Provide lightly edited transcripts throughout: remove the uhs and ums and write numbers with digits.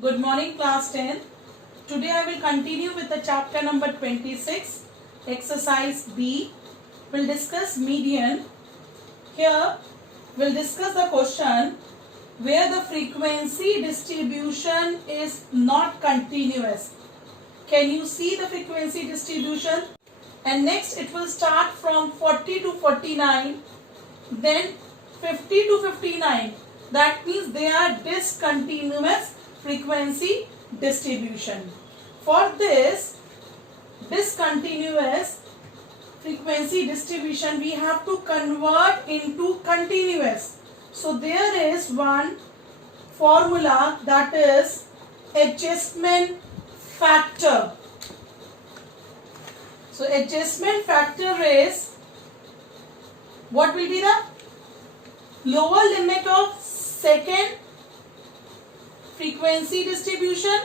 Good morning, class 10. Today I will continue with the chapter number 26, exercise B. We'll discuss median. Here we'll discuss the question where the frequency distribution is not continuous. Can you see the frequency distribution? And next it will start from 40 to 49, then 50 to 59. That means they are discontinuous frequency distribution. For this discontinuous frequency distribution, we have to convert into continuous. So there is one formula, that is adjustment factor. So adjustment factor is, what will be the lower limit of second frequency distribution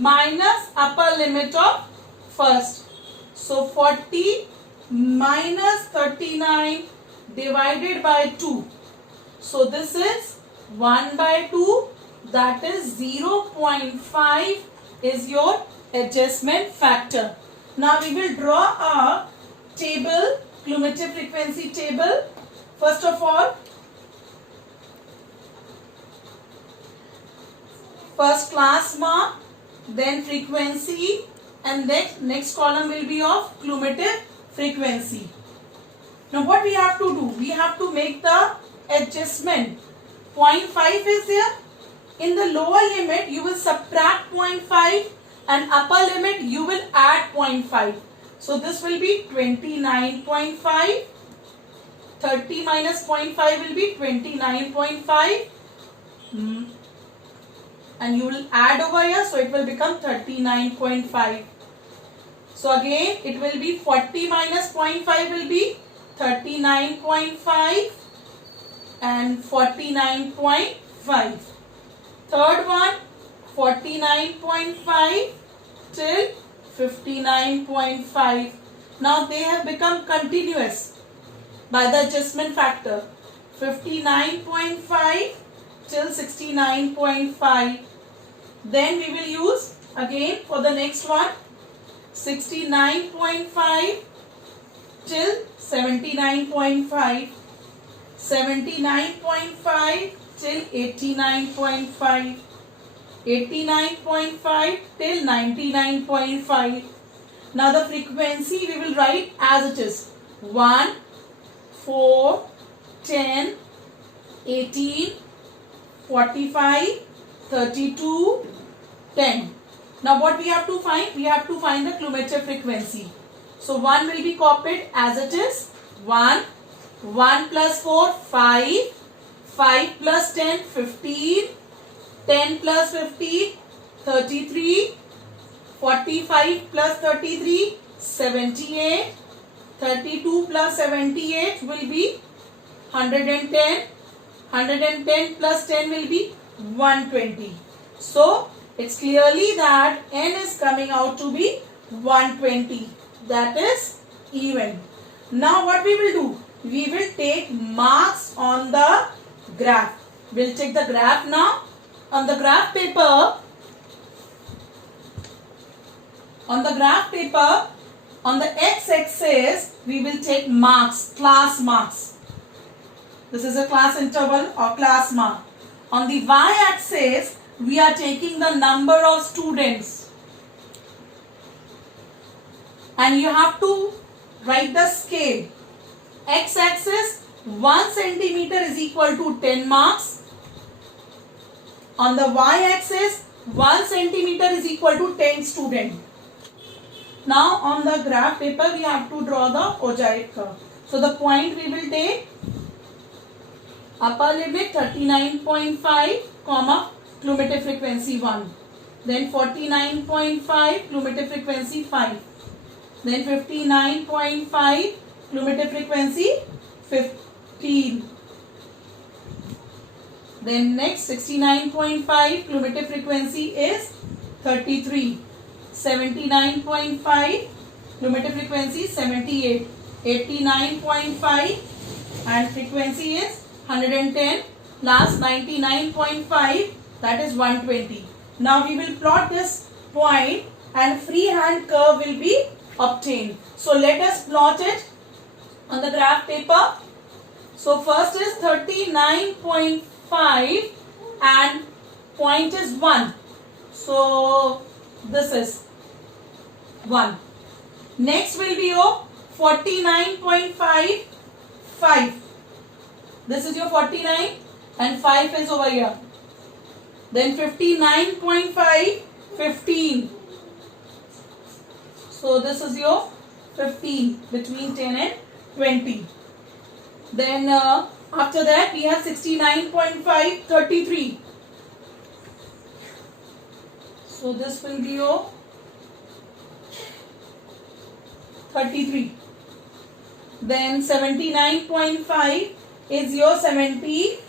minus upper limit of first. So 40 minus 39 divided by 2. So this is 1 by 2, that is 0.5 is your adjustment factor. Now we will draw a table, cumulative frequency table. First of all, first class mark, then frequency, and next column will be of cumulative frequency. Now what we have to do? We have to make the adjustment. 0.5 is there. In the lower limit you will subtract 0.5 and upper limit you will add 0.5. So this will be 29.5. 30 minus 0.5 will be 29.5. And you will add over here, so it will become 39.5. So again it will be 40 minus 0.5 will be 39.5 and 49.5. Third one, 49.5 till 59.5. Now they have become continuous by the adjustment factor. 59.5 till 69.5. Then we will use again for the next one 69.5 till 79.5, 79.5 till 89.5, 89.5 till 99.5. Now the frequency we will write as it is: 1, 4, 10, 18, 45, 32, 10. Now what we have to find? We have to find the cumulative frequency. So 1 will be copied as it is: 1, 1 plus 4, 5, 5 plus 10, 15, 10 plus 15, 33, 45 plus 33, 78, 32 plus 78 will be 110, 110 plus 10 will be 120. So it's clearly that n is coming out to be 120. That is even. Now what we will do? We will take marks on the graph. We'll take the graph now. On the graph paper, on the x-axis, we will take marks, class marks. This is a class interval or class mark. On the y-axis, we are taking the number of students. And you have to write the scale. X-axis, 1 centimeter is equal to 10 marks. On the y-axis, 1 centimeter is equal to 10 students. Now on the graph paper, we have to draw the ogive curve. So the point we will take: upper limit 39.5, comma, cumulative frequency 1. Then 49.5, cumulative frequency 5. Then 59.5, cumulative frequency 15. Then next 69.5, cumulative frequency is 33. 79.5, cumulative frequency 78. 89.5 and frequency is 110. Last 99.5, that is 120. Now we will plot this point and freehand curve will be obtained. So let us plot it on the graph paper. So first is 39.5 and point is 1. So this is 1. Next will be your 49.5, 5. This is your 49 and 5 is over here. Then 59.5, 15. So this is your 15 between 10 and 20. Then after that we have 69.5, 33. So this will be your 33. Then 79.5 is your 78.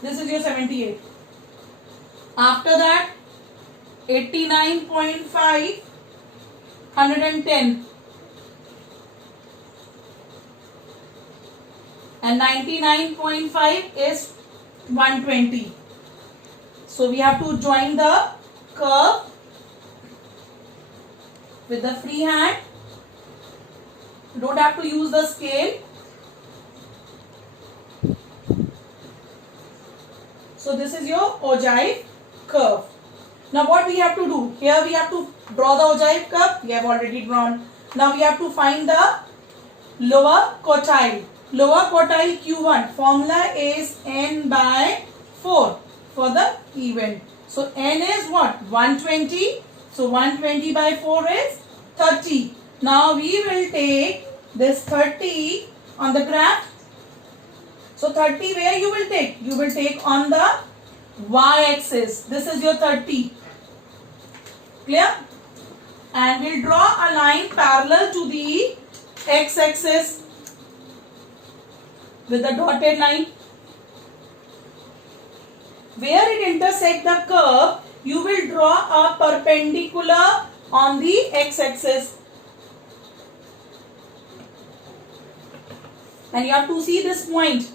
This is your 78. After that 89.5, 110. And 99.5 is 120. So we have to join the curve with the free hand. You don't have to use the scale. So this is your ogive curve. Now what we have to do? Here we have to draw the ogive curve. We have already drawn. Now we have to find the lower quartile. Lower quartile Q1. Formula is n by 4 for the event. So n is what? 120. So 120 by 4 is 30. Now we will take this 30 on the graph. So 30 where you will take? You will take on the y-axis. This is your 30. Clear? And we'll draw a line parallel to the x-axis with the dotted line. Where it intersects the curve, you will draw a perpendicular on the x-axis. And you have to see this point.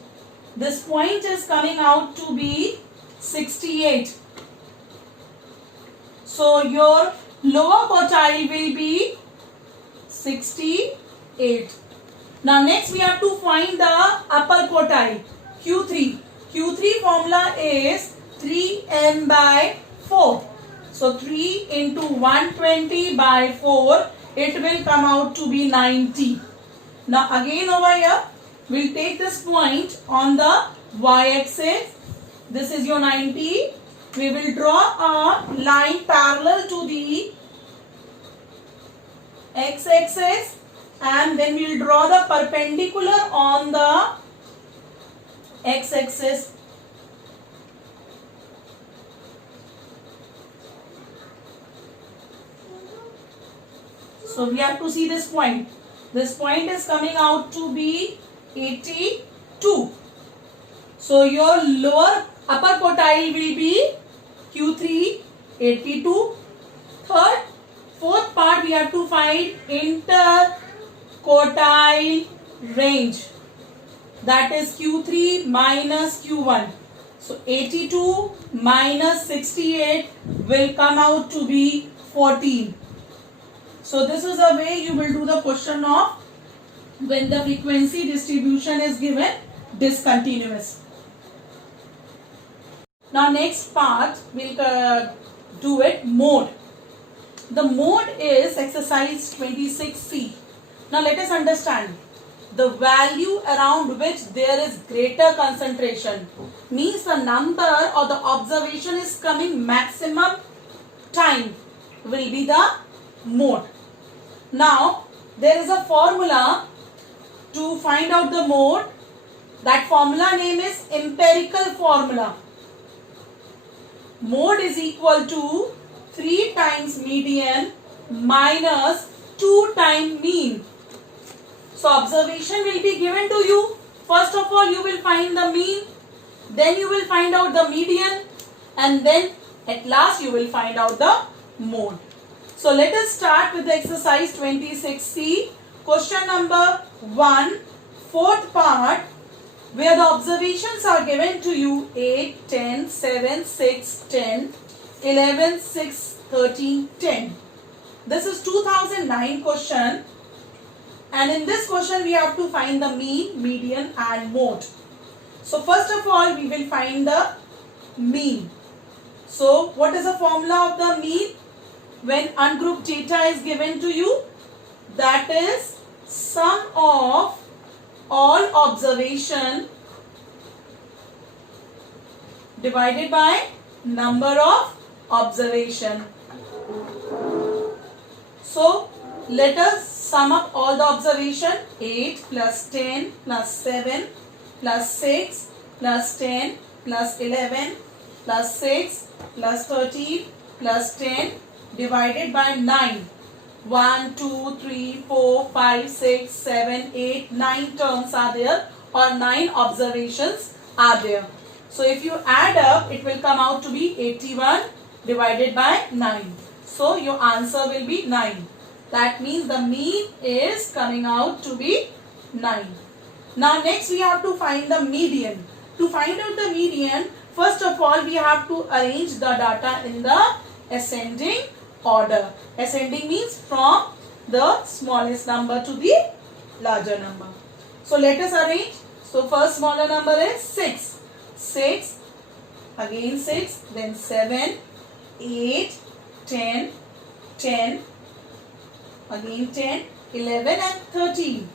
This point is coming out to be 68. So your lower quartile will be 68. Now next we have to find the upper quartile, Q3. Q3 formula is 3n by 4. So 3 into 120 by 4, it will come out to be 90. Now again over here, we'll take this point on the y-axis. This is your 90. We will draw a line parallel to the x-axis and then we will draw the perpendicular on the x-axis. So we have to see this point. This point is coming out to be 82. So your upper quartile will be Q3, 82. Fourth part we have to find interquartile range. That is Q3 minus Q1. So 82 minus 68 will come out to be 14. So this is the way you will do the question of when the frequency distribution is given discontinuous. Now next part we'll do it mode. The mode is exercise 26C. Now let us understand. The value around which there is greater concentration means the number or the observation is coming maximum time will be the mode. Now there is a formula to find out the mode. That formula name is empirical formula. Mode is equal to 3 times median minus 2 times mean. So observation will be given to you. First of all, you will find the mean, then you will find out the median, and then at last you will find out the mode. So let us start with the exercise 26C. Question number 1, fourth part. observations are given to you 8, 10, 7, 6, 10, 11, 6, 13, 10. This is 2009 question, and in this question we have to find the mean, median and mode. So first of all we will find the mean. So what is the formula of the mean? When ungrouped data is given to you, that is sum of all observation divided by number of observation. So let us sum up all the observation. 8 plus 10 plus 7 plus 6 plus 10 plus 11 plus 6 plus 13 plus 10 divided by 9. 1, 2, 3, 4, 5, 6, 7, 8, 9 terms are there, or 9 observations are there. So if you add up, it will come out to be 81 divided by 9. So your answer will be 9. That means the mean is coming out to be 9. Now next we have to find the median. To find out the median, first of all we have to arrange the data in the ascending order. Ascending means from the smallest number to the larger number. So let us arrange. So first smaller number is 6. 6, again 6, then 7, 8, 10, 10, again 10, 11 and 13.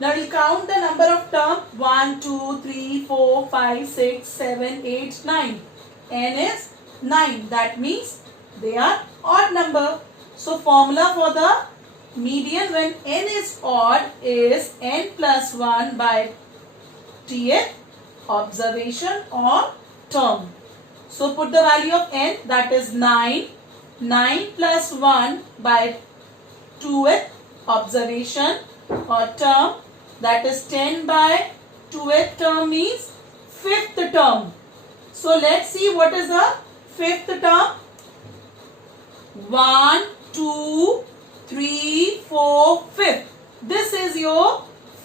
Now we'll count the number of terms. 1, 2, 3, 4, 5, 6, 7, 8, 9. N is 9. That means they are odd number. So formula for the median when n is odd is n plus 1 by tth observation or term. So put the value of n, that is 9. 9 plus 1 by 2th observation or term, that is 10 by 2th term means 5th term. So let's see what is the 5th term. 1, 2, 3, 4, 5th. This is your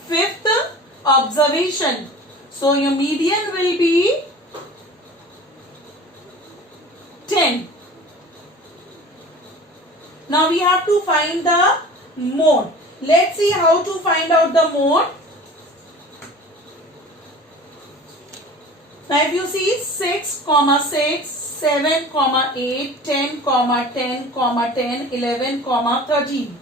5th observation. So your median will be 10. Now we have to find the mode. Let's see how to find out the mode. Now if you see 6, 6, 7, 8, 10, 10, 10, 11, 13.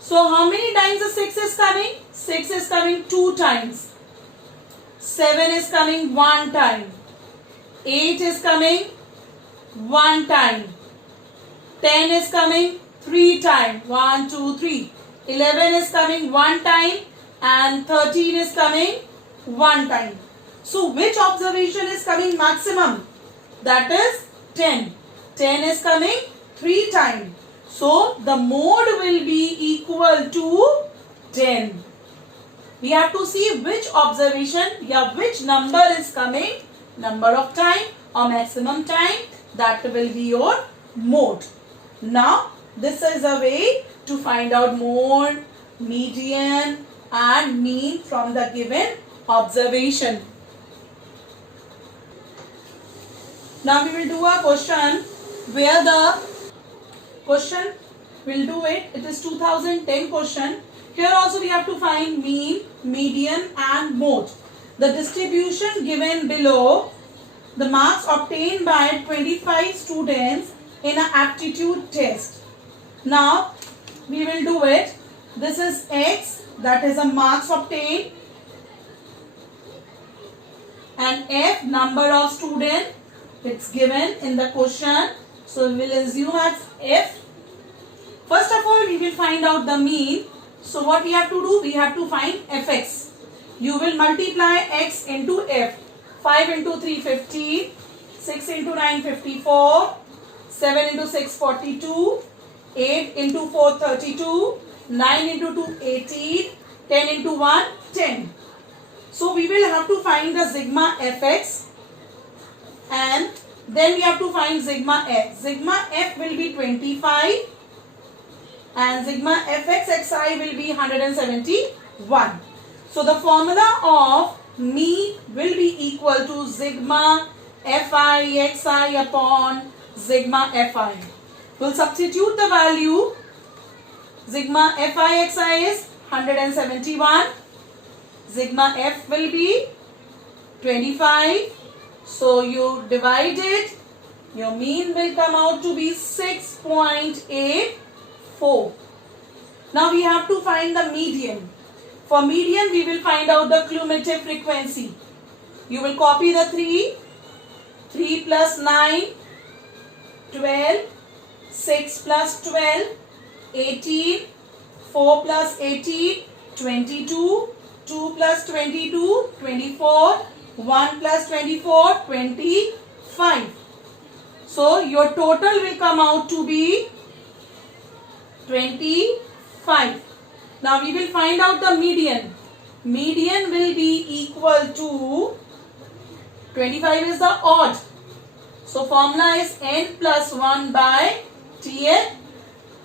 So how many times the 6 is coming? 6 is coming 2 times. 7 is coming 1 time. 8 is coming 1 time. 10 is coming 3 times. 1, 2, 3. 11 is coming 1 time and 13 is coming 1 time. So which observation is coming maximum? That is 10. 10 is coming 3 times. So the mode will be equal to 10. We have to see which observation, which number is coming, number of time or maximum time, that will be your mode. Now this is a way to find out mode, median and mean from the given observation. Now we will do a question where the question will do it. It is 2010 question. Here also we have to find mean, median and mode. The distribution given below, the marks obtained by 25 students in an aptitude test. Now we will do it. This is X, that is a marks obtained, and F, number of students. It's given in the question. So we will assume as F. First of all we will find out the mean. So what we have to do? We have to find Fx. You will multiply X into F. 5 into 3, 50. 6 into 9, 54. 7 into 6, 42. 8 into 4, 32. 9 into 2, 18. 10 into 1, 10. So we will have to find the sigma Fx. And then we have to find sigma F. Sigma F will be 25 and sigma Fx xi will be 171. So the formula of mean will be equal to sigma Fi xi upon sigma Fi. We'll substitute the value. Sigma Fi xi is 171. Sigma F will be 25. So you divide it. Your mean will come out to be 6.84. Now we have to find the median. For median, we will find out the cumulative frequency. You will copy the 3. 3 plus 9, 12. 6 plus 12, 18. 4 plus 18, 22. 2 plus 22, 24. 1 plus 24, 25. So your total will come out to be 25. Now we will find out the median. Median will be equal to 25 is the odd. So formula is n plus 1 by Tth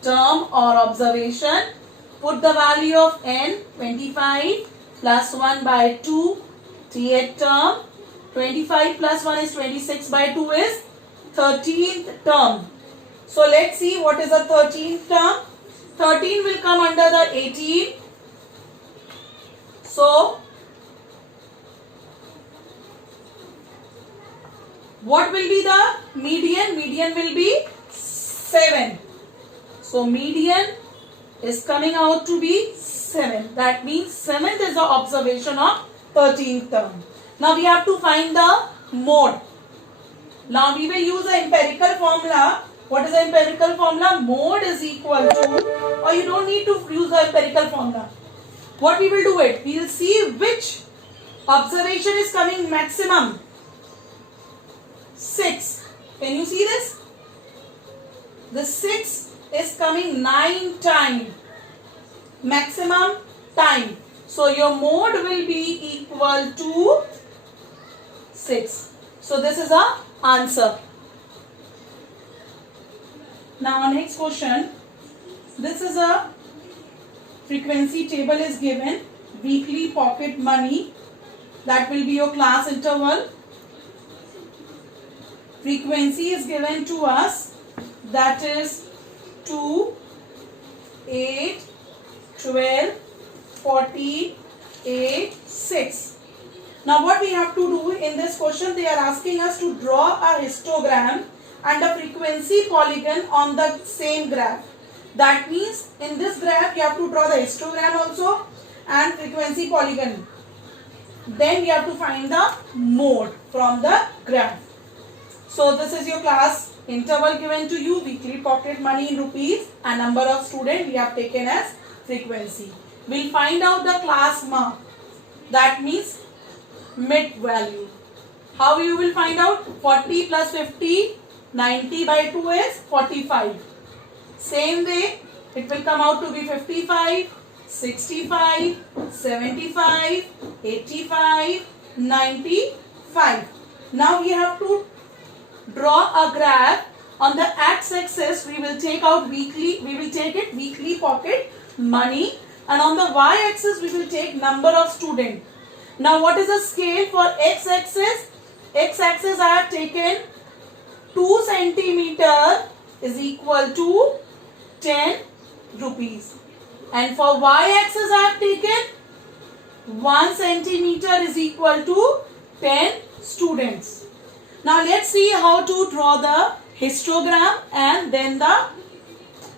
term or observation. Put the value of n 25 plus 1 by 2 Tth term. 25 plus 1 is 26 by 2 is 13th term. So let's see what is the 13th term. 13 will come under the 18. So what will be the median? Median will be 7. So median is coming out to be 7. That means 7th is the observation of 13th term. Now we have to find the mode. Now we will use the empirical formula. What is the empirical formula? Mode is equal to, or you don't need to use the empirical formula. What we will do it? We will see which observation is coming maximum. 6. Can you see this? The 6 is coming 9 times. Maximum time. So your mode will be equal to 6. So this is our answer. Now next question. This is a frequency table is given. Weekly pocket money. That will be your class interval. Frequency is given to us. That is 2, 8, 12, 14, 8, 6. Now what we have to do in this question, they are asking us to draw a histogram and a frequency polygon on the same graph. That means in this graph you have to draw the histogram also and frequency polygon. Then we have to find the mode from the graph. So this is your class interval given to you, weekly pocket money in rupees and number of students we have taken as frequency. We'll find out the class mark. That means mid value. How you will find out? 40 plus 50, 90 by 2 is 45. Same way, it will come out to be 55, 65, 75, 85, 95. Now we have to draw a graph. On the x-axis, we will take out weekly, weekly pocket money, and on the y-axis, we will take number of students. Now, what is the scale for x-axis? X-axis I have taken 2 centimeter is equal to 10 rupees. And for y-axis I have taken 1 centimeter is equal to 10 students. Now let's see how to draw the histogram and then the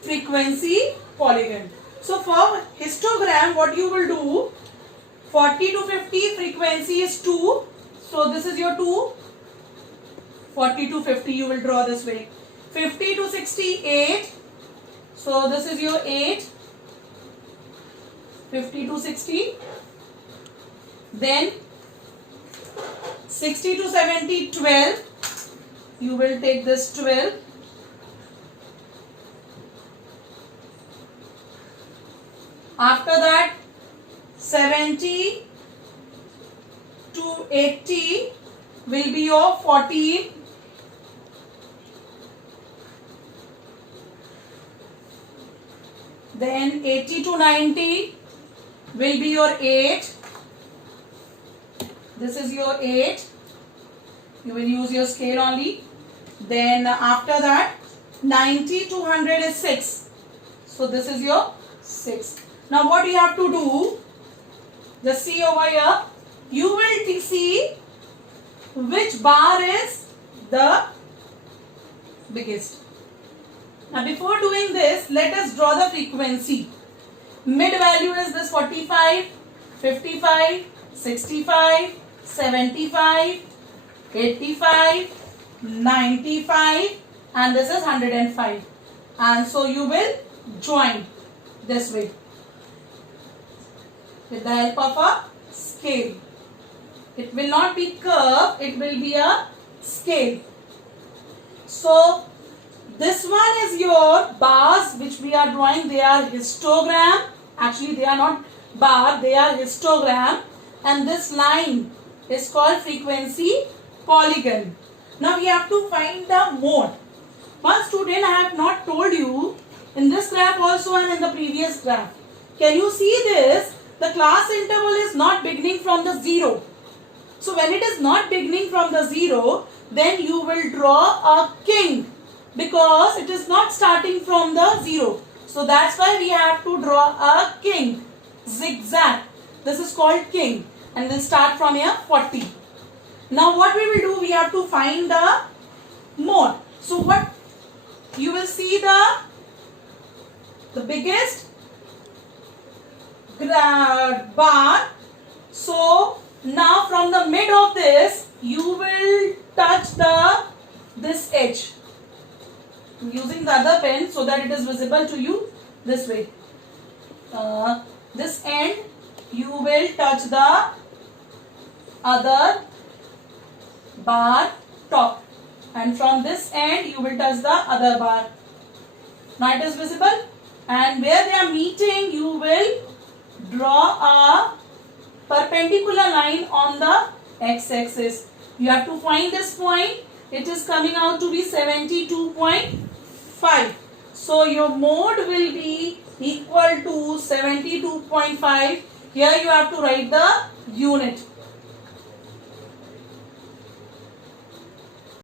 frequency polygon. So for histogram, what you will do, 40 to 50 frequency is 2. So this is your 2. 40 to 50 you will draw this way. 50 to 68. So this is your 8. 50 to 60. Then 60 to 70, 12. You will take this 12. After that, 70 to 80 will be your 14. Then 80 to 90 will be your 8. This is your 8. You will use your scale only. Then after that 90 to 100 is 6. So this is your 6. Now what you have to do, just see over here, you will see which bar is the biggest. Now before doing this, let us draw the frequency. Mid value is this 45, 55, 65, 75, 85, 95 and this is 105. And so you will join this way with the help of a scale. It will not be curve, it will be a scale. So this one is your bars which we are drawing. They are histogram. Actually they are not bar, they are histogram. And this line is called frequency polygon. Now we have to find the mode. One student, I have not told you in this graph also and in the previous graph. Can you see this? The class interval is not beginning from the 0. So when it is not beginning from the 0, then you will draw a king because it is not starting from the 0. So that's why we have to draw a king, zigzag. This is called king and we'll start from here 40. Now what we will do, we have to find the mode. So what you will see, the biggest bar. So now from the mid of this you will touch this edge. I'm using the other pen so that it is visible to you this way. This end you will touch the other bar top and from this end you will touch the other bar. Now it is visible and where they are meeting you will draw a perpendicular line on the x-axis. You have to find this point. It is coming out to be 72.5. So your mode will be equal to 72.5. Here you have to write the unit.